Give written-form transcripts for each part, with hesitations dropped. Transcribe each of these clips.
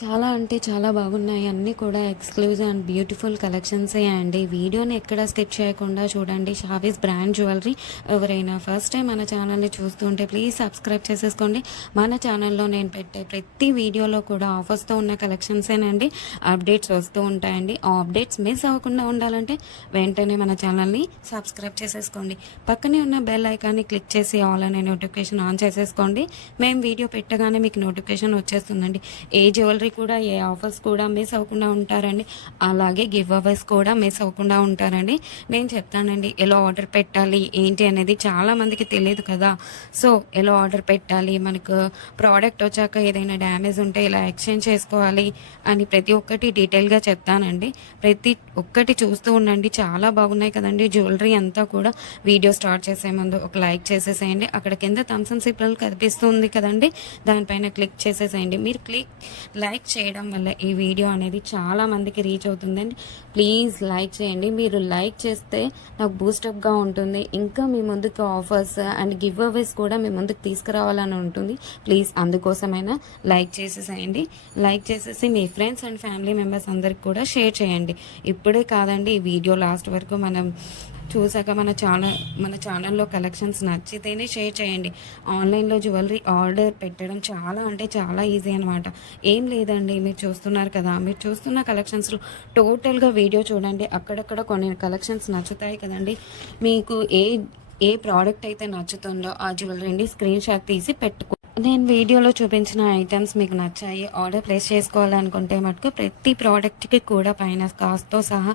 చాలా అంటే చాలా బాగున్నాయి. అన్నీ కూడా ఎక్స్‌క్లూజివ్ అండ్ బ్యూటిఫుల్ కలెక్షన్సే అండి. వీడియోని ఎక్కడ స్కిప్ చేయకుండా చూడండి. Shavis brand jewellery. ఎవరైనా ఫస్ట్ టైం మన ఛానల్‌ని చూస్తుంటే ప్లీజ్ సబ్స్క్రైబ్ చేసేసుకోండి. మన ఛానల్‌లో నేను పెట్టే ప్రతి వీడియోలో కూడా ఆఫర్స్‌తో ఉన్న కలెక్షన్సేనండి అప్డేట్స్ వస్తూ ఉంటాయండి. ఆ అప్డేట్స్ మిస్ అవ్వకుండా ఉండాలంటే వెంటనే మన ఛానల్‌ని సబ్స్క్రైబ్ చేసేసుకోండి. పక్కనే ఉన్న బెల్ ఐకాన్ని క్లిక్ చేసి ఆల్ అనే నోటిఫికేషన్ ఆన్ చేసేసుకోండి. మేము వీడియో పెట్టగానే మీకు నోటిఫికేషన్ వచ్చేస్తుందండి. ఏ జ్యువెలరీ కూడా ఏ ఆఫర్స్ కూడా మిస్ అవ్వకుండా ఉంటారండి. అలాగే గివ్ అవేస్ కూడా మిస్ అవ్వకుండా ఉంటారండి. నేను చెప్తానండి ఎలా ఆర్డర్ పెట్టాలి ఏంటి అనేది చాలా మందికి తెలియదు కదా. సో ఎలా ఆర్డర్ పెట్టాలి, మనకు ప్రోడక్ట్ వచ్చాక ఏదైనా డ్యామేజ్ ఉంటే ఇలా ఎక్స్చేంజ్ చేసుకోవాలి అని ప్రతి ఒక్కటి డీటెయిల్గా చెప్తానండి. ప్రతి ఒక్కటి చూస్తూ ఉండండి. చాలా బాగున్నాయి కదండి జ్యువెలరీ అంతా కూడా. వీడియో స్టార్ట్ చేసే ముందు ఒక లైక్ చేసేసేయండి. అక్కడ కింద థమ్స్ అప్ సింబల్ కనిపిస్తుంది కదండి, దానిపైన క్లిక్ చేసేసేయండి. మీరు లైక్ చేయడం వల్ల ఈ వీడియో అనేది చాలా మందికి రీచ్ అవుతుందండి. ప్లీజ్ లైక్ చేయండి. మీరు లైక్ చేస్తే నాకు బూస్టప్గా ఉంటుంది. ఇంకా మీ ముందుకు ఆఫర్స్ అండ్ గివ్ అవేస్ కూడా మీ ముందుకు తీసుకురావాలని ఉంటుంది. ప్లీజ్ అందుకోసమైనా లైక్ చేసేసేయండి. లైక్ చేసేసి మీ ఫ్రెండ్స్ అండ్ ఫ్యామిలీ మెంబర్స్ అందరికి కూడా షేర్ చేయండి. ఇప్పుడే కాదండి, ఈ వీడియో లాస్ట్ వరకు మనం చూసాక మన ఛానల్లో కలెక్షన్స్ నచ్చితేనే షేర్ చేయండి. ఆన్లైన్లో జ్యువెలరీ ఆర్డర్ పెట్టడం చాలా అంటే చాలా ఈజీ అనమాట. ఏం లేదండి, మీరు చూస్తున్నారు కదా, మీరు చూస్తున్న కలెక్షన్స్లో టోటల్గా వీడియో చూడండి. అక్కడక్కడ కొన్ని కలెక్షన్స్ నచ్చుతాయి కదండి. మీకు ఏ ప్రోడక్ట్ అయితే నచ్చుతుందో ఆ జ్యువెలరీని స్క్రీన్ షాట్ తీసి పెట్టుకో. నేను వీడియోలో చూపించిన ఐటమ్స్ మీకు నచ్చాయి, ఆర్డర్ ప్లేస్ చేసుకోవాలనుకుంటే మటుకు ప్రతి ప్రోడక్ట్కి కూడా పైన కాస్ట్తో సహా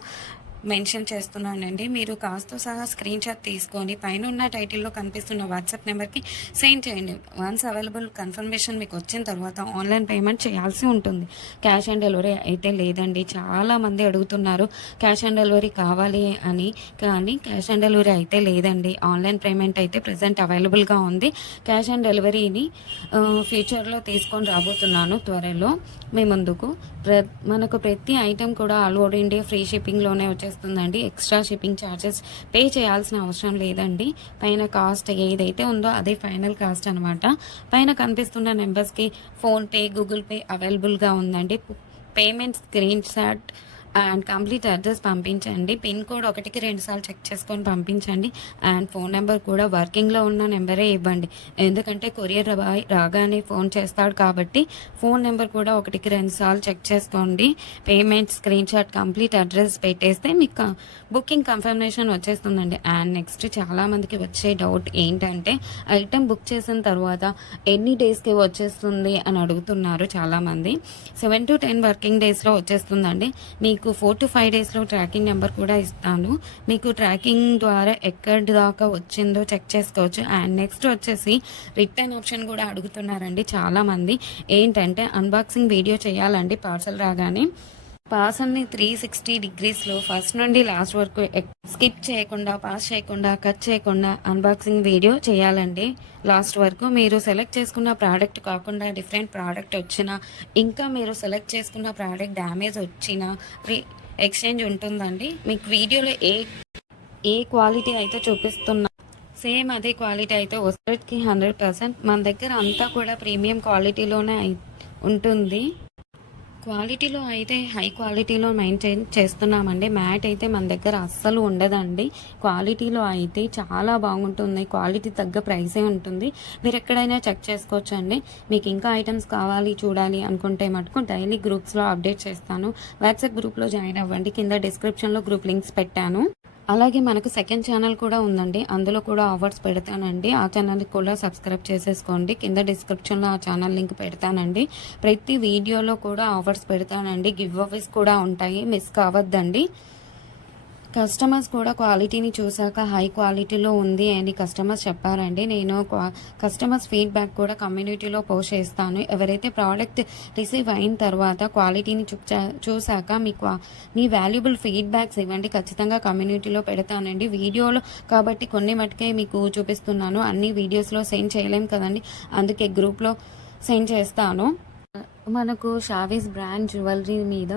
మెన్షన్ చేస్తున్నానండి. మీరు కాస్ట్తో సహా స్క్రీన్ షాట్ తీసుకొని పైన ఉన్న టైటిల్లో కనిపిస్తున్న వాట్సాప్ నెంబర్కి సెండ్ చేయండి. వన్స్ అవైలబుల్ కన్ఫర్మేషన్ మీకు వచ్చిన తర్వాత ఆన్లైన్ పేమెంట్ చేయాల్సి ఉంటుంది. క్యాష్ ఆన్ డెలివరీ అయితే లేదండి. చాలామంది అడుగుతున్నారు క్యాష్ ఆన్ డెలివరీ కావాలి అని, కానీ క్యాష్ ఆన్ డెలివరీ అయితే లేదండి. ఆన్లైన్ పేమెంట్ అయితే ప్రజెంట్ అవైలబుల్గా ఉంది. క్యాష్ ఆన్ డెలివరీని ఫ్యూచర్లో తీసుకొని రాబోతున్నాను త్వరలో మీ ముందుకు. మనకు ప్రతి ఐటెం కూడా ఆల్ ఓవర్ ఇండియా ఫ్రీ షిప్పింగ్లోనే వచ్చేస్తుందండి. ఎక్స్ట్రా షిప్పింగ్ ఛార్జెస్ పే చేయాల్సిన అవసరం లేదండి. పైన కాస్ట్ ఏదైతే ఉందో అదే ఫైనల్ కాస్ట్ అనమాట. పైన కనిపిస్తున్న నెంబర్స్కి ఫోన్పే, గూగుల్ పే అవైలబుల్గా ఉందండి. Payment screen shot and complete address పంపించండి. పిన్ కోడ్ 1కి 2 సార్లు చెక్ చేసుకొని పంపించండి. అండ్ ఫోన్ నెంబర్ కూడా వర్కింగ్లో ఉన్న నెంబరే ఇవ్వండి. ఎందుకంటే కొరియర్ బాయ్ రాగానే ఫోన్ చేస్తాడు కాబట్టి ఫోన్ నెంబర్ కూడా 1కి 2 సార్లు చెక్ చేసుకోండి. Payment screen shot complete address పెట్టేస్తే మీకు బుకింగ్ కన్ఫర్మేషన్ వచ్చేస్తుందండి. అండ్ నెక్స్ట్ చాలామందికి వచ్చే డౌట్ ఏంటంటే ఐటెం బుక్ చేసిన తర్వాత ఎన్ని డేస్కి వచ్చేస్తుంది అని అడుగుతున్నారు చాలామంది. 7 to 10 వర్కింగ్ డేస్లో వచ్చేస్తుందండి. మీకు 4 to 5 డేస్లో ట్రాకింగ్ నెంబర్ కూడా ఇస్తాను. మీకు ట్రాకింగ్ ద్వారా ఎక్కడి దాకా వచ్చిందో చెక్ చేసుకోవచ్చు. అండ్ నెక్స్ట్ వచ్చేసి రిటర్న్ ఆప్షన్ కూడా అడుగుతున్నారండి చాలామంది. ఏంటంటే అన్బాక్సింగ్ వీడియో చేయాలండి పార్సల్ రాగానే. పార్సల్ని 360 డిగ్రీస్లో ఫస్ట్ నుండి లాస్ట్ వరకు స్కిప్ చేయకుండా, పాస్ చేయకుండా, కట్ చేయకుండా అన్బాక్సింగ్ వీడియో చేయాలండి లాస్ట్ వరకు. మీరు సెలెక్ట్ చేసుకున్న ప్రోడక్ట్ కాకుండా డిఫరెంట్ ప్రోడక్ట్ వచ్చినా, ఇంకా మీరు సెలెక్ట్ చేసుకున్న ప్రోడక్ట్ డ్యామేజ్ వచ్చినా ఎక్స్చేంజ్ ఉంటుందండి. మీకు వీడియోలో ఏ క్వాలిటీ అయితే చూపిస్తున్నా సేమ్ అదే క్వాలిటీ అయితే వస్తుంది 100%. మన దగ్గర అంతా కూడా ప్రీమియం క్వాలిటీలోనే ఉంటుంది. క్వాలిటీలో అయితే హై క్వాలిటీలో మెయింటైన్ చేస్తున్నామండి. మ్యాట్ అయితే మన దగ్గర అస్సలు ఉండదండి. క్వాలిటీలో అయితే చాలా బాగుంటుంది. క్వాలిటీ తగ్గ ప్రైసే ఉంటుంది. మీరు ఎక్కడైనా చెక్ చేసుకోవచ్చు అండి. మీకు ఇంకా ఐటమ్స్ కావాలి చూడాలి అనుకుంటే మటుకు డైలీ గ్రూప్స్లో అప్డేట్ చేస్తాను. వాట్సాప్ గ్రూప్లో జాయిన్ అవ్వండి. కింద డిస్క్రిప్షన్లో గ్రూప్ లింక్స్ పెట్టాను. అలాగే మనకు సెకండ్ ఛానల్ కూడా ఉందండి. అందులో కూడా ఆఫర్స్ పెడతానండి. ఆ ఛానల్కి కూడా సబ్స్క్రైబ్ చేసేసుకోండి. కింద డిస్క్రిప్షన్లో ఆ ఛానల్ లింక్ పెడతానండి. ప్రతి వీడియోలో కూడా ఆఫర్స్ పెడతానండి. గివ్ అవేస్ కూడా ఉంటాయి, మిస్ కావద్దండి. కస్టమర్స్ కూడా క్వాలిటీని చూసాక హై క్వాలిటీలో ఉంది అని కస్టమర్స్ చెప్పారండి. నేను కస్టమర్స్ ఫీడ్బ్యాక్ కూడా కమ్యూనిటీలో పోస్ట్ చేస్తాను. ఎవరైతే ప్రోడక్ట్ రిసీవ్ అయిన తర్వాత క్వాలిటీని చూసాక మీ వాల్యుబుల్ ఫీడ్బ్యాక్స్ ఇవ్వండి. ఖచ్చితంగా కమ్యూనిటీలో పెడతానండి. వీడియోలో కాబట్టి కొన్ని మటుకే మీకు చూపిస్తున్నాను. అన్ని వీడియోస్లో సెండ్ చేయలేం కదండి, అందుకే గ్రూప్లో సెండ్ చేస్తాను. మనకు షావీస్ బ్రాండ్ జ్యువెలరీ మీద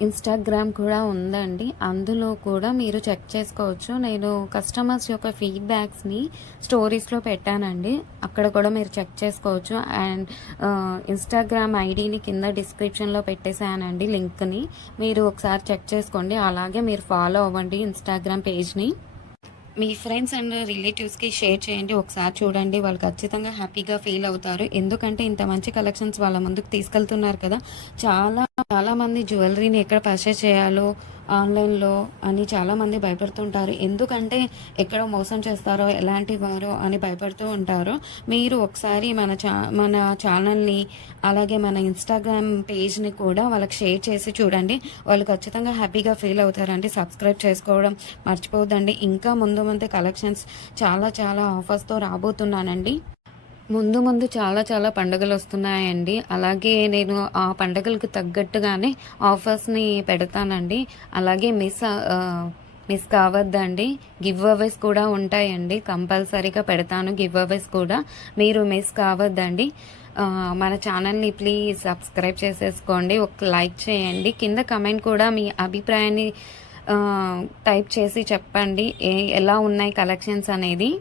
ఇన్‌స్టాగ్రామ్ కూడా ఉందండి. అందులో కూడా మీరు చెక్ చేసుకోవచ్చు. నేను కస్టమర్స్ యొక్క ఫీడ్‌బ్యాక్స్‌ని స్టోరీస్‌లో పెట్టానండి. అక్కడ కూడా మీరు చెక్ చేసుకోవచ్చు. అండ్ ఇన్‌స్టాగ్రామ్ ఐడీని కింద డిస్క్రిప్షన్‌లో పెట్టేసానండి లింక్‌ని. మీరు ఒకసారి చెక్ చేసుకోండి. అలాగే మీరు ఫాలో అవ్వండి ఇన్‌స్టాగ్రామ్ పేజ్‌ని. మీ ఫ్రెండ్స్ అండ్ రిలేటివ్స్‌కి షేర్ చేయండి. ఒకసారి చూడండి. వాళ్ళు ఖచ్చితంగా హ్యాపీగా ఫీల్ అవుతారు. ఎందుకంటే ఇంత మంచి కలెక్షన్స్ వాళ్ళ ముందుకు తీసుకెళ్తున్నారు కదా! చాలా చాలామంది జ్యువెలరీని ఎక్కడ పర్చేస్ చేయాలో ఆన్‌లైన్‌లో అని చాలామంది భయపడుతుంటారు. ఎందుకంటే ఎక్కడ మోసం చేస్తారో, ఎలాంటి వారో అని భయపడుతూ ఉంటారు. మీరు ఒకసారి మన ఛానల్‌ని అలాగే మన ఇన్‌స్టాగ్రామ్ పేజ్‌ని కూడా వాళ్ళకి షేర్ చేసి చూడండి. వాళ్ళు ఖచ్చితంగా హ్యాపీగా ఫీల్ అవుతారండి. సబ్స్క్రైబ్ చేసుకోవడం మర్చిపోవద్దండి. ఇంకా ముందు ముందు కలెక్షన్స్ చాలా ఆఫర్స్‌తో రాబోతున్నానండి. ముందు చాలా పండుగలొస్తున్నాయండి. అలాగే నేను ఆ పండుగలకు తగ్గట్టుగానే ఆఫర్స్‌ని పెడతానండి. అలాగే మిస్ కావద్దండి. గివ్ అవేస్ కూడా ఉంటాయండి. కంపల్సరీగా పెడతాను గివ్ అవేస్ కూడా. మీరు మిస్ కావద్దండి. మన ఛానల్‌ని ప్లీజ్ సబ్స్క్రైబ్ చేసేసుకోండి. ఒక లైక్ చేయండి. కింద కమెంట్ కూడా మీ అభిప్రాయాన్ని టైప్ చేసి చెప్పండి. ఎలా ఉన్నాయి కలెక్షన్స్ అనేది.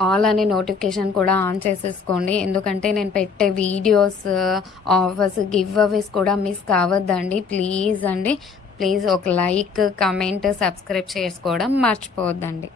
ఆల్ అనే నోటిఫికేషన్ కూడా ఆన్ చేసేసుకోండి. ఎందుకంటే నేను పెట్టే వీడియోస్, ఆఫర్స్, గివ్ అవేస్ కూడా మిస్ కావద్దండి. ప్లీజ్ అండి. ప్లీజ్ ఒక లైక్, కమెంట్, సబ్స్క్రైబ్ చేసుకోవడం మర్చిపోవద్దండి.